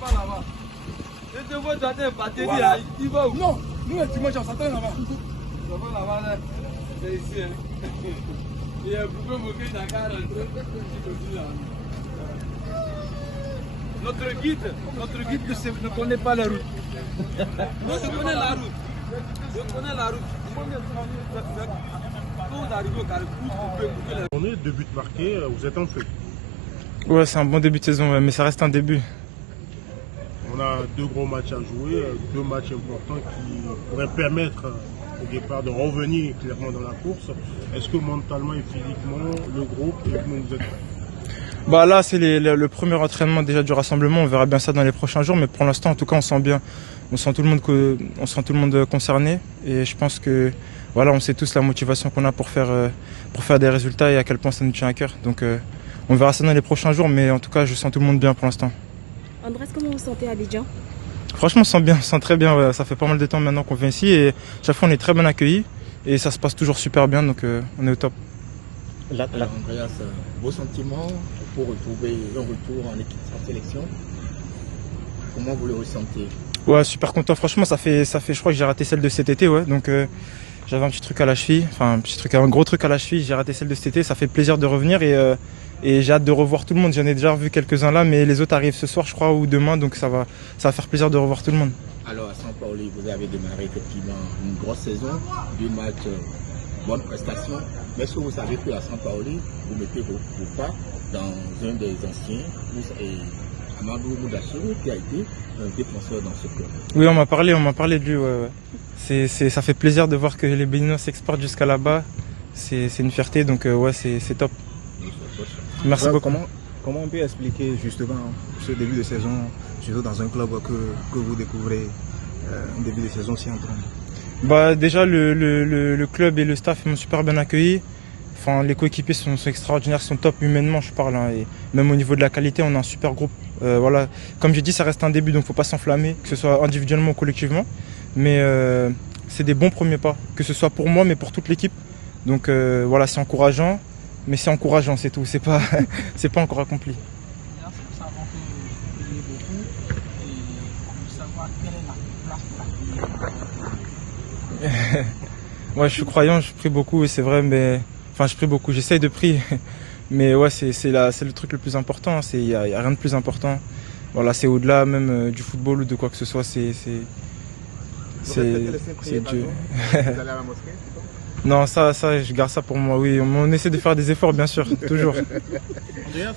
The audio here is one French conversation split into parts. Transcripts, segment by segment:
pas là-bas. Je te vois dans tes batteries, il va où? Non, nous les dimanches, on s'attend là-bas. Ça va là-bas, là. C'est ici. Il y a beaucoup de gens qui sont là. Notre guide ne connaît pas la route. Moi, je connais la route. Je connais la route. Quand vous arrivez au Carrefour, vous pouvez bouger la route. On est 2 buts marqués, vous êtes en feu. Ouais, c'est un bon début de saison, ouais, mais ça reste un début. On a 2 gros matchs à jouer, 2 matchs importants qui pourraient permettre au départ de revenir clairement dans la course. Est-ce que mentalement et physiquement, le groupe et vous êtes prêts? Bah là, c'est le premier entraînement déjà du rassemblement. On verra bien ça dans les prochains jours, mais pour l'instant, en tout cas, on sent bien. On sent tout le monde concerné, et je pense que voilà, on sait tous la motivation qu'on a pour faire des résultats et à quel point ça nous tient à cœur. Donc, on verra ça dans les prochains jours, mais en tout cas, je sens tout le monde bien pour l'instant. Andrés, comment vous sentez à Abidjan? Franchement, on se sent bien, on se sent très bien. Ouais. Ça fait pas mal de temps maintenant qu'on vient ici, et chaque fois, on est très bien accueillis, et ça se passe toujours super bien, donc on est au top. Alors, Andreas, vos sentiments pour retrouver un retour en équipe en sélection, comment vous le ressentez? Ouais, super content. Franchement, ça fait, je crois que j'ai raté celle de cet été, ouais. Donc, j'avais un petit truc à la cheville, enfin, un gros truc à la cheville. J'ai raté celle de cet été. Ça fait plaisir de revenir, et j'ai hâte de revoir tout le monde. J'en ai déjà revu quelques-uns là, mais les autres arrivent ce soir, je crois, ou demain. Donc, ça va faire plaisir de revoir tout le monde. Alors, à Sampaoli, vous avez démarré effectivement une grosse saison, 2 matchs, bonne prestation. Mais est-ce que vous savez qu'à Sampaoli, vous mettez vos pas dans un des anciens, Amadou Moudassirou, qui a été un défenseur dans ce club? Oui, on m'a parlé de lui. Ouais. Ça fait plaisir de voir que les Béninois s'exportent jusqu'à là-bas. C'est une fierté, donc ouais, c'est top. Merci beaucoup. Comment on peut expliquer justement ce début de saison, surtout dans un club que vous découvrez, un début de saison si entraînant? Bah, déjà, le club et le staff m'ont super bien accueilli. Enfin, les coéquipiers sont extraordinaires, sont top humainement, je parle. Hein, et même au niveau de la qualité, on a un super groupe. Voilà. Comme j'ai dit, ça reste un début, donc il ne faut pas s'enflammer, que ce soit individuellement ou collectivement. Mais c'est des bons premiers pas, que ce soit pour moi, mais pour toute l'équipe. Donc voilà, c'est encourageant, mais c'est encourageant, c'est tout. C'est pas, c'est pas encore accompli. Nous savons que vous priez beaucoup et on veut savoir quelle est la place pour la prière. Ouais, je suis croyant, je prie beaucoup, et c'est vrai, mais enfin, je prie beaucoup, j'essaye de prier. Mais ouais, c'est le truc le plus important, il n'y a rien de plus important. Voilà, c'est au-delà même du football ou de quoi que ce soit, c'est Dieu. Vous allez à la mosquée? Non, ça, je garde ça pour moi, oui. On essaie de faire des efforts, bien sûr, toujours. Andreas,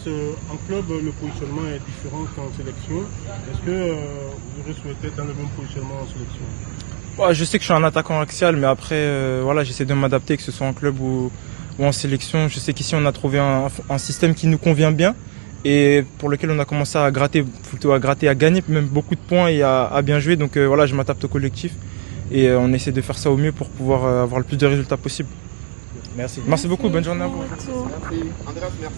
en club, le positionnement est différent qu'en sélection. Est-ce que vous aurez souhaité être dans le même positionnement en sélection? Ouais, je sais que je suis un attaquant axial, mais après, voilà, j'essaie de m'adapter, que ce soit en club ou en sélection. Je sais qu'ici, on a trouvé un système qui nous convient bien et pour lequel on a commencé à gratter, à gagner même beaucoup de points et à bien jouer. Donc voilà, je m'adapte au collectif et on essaie de faire ça au mieux pour pouvoir avoir le plus de résultats possible. Merci. Merci beaucoup, bonne journée à vous. Merci. Andreas, merci.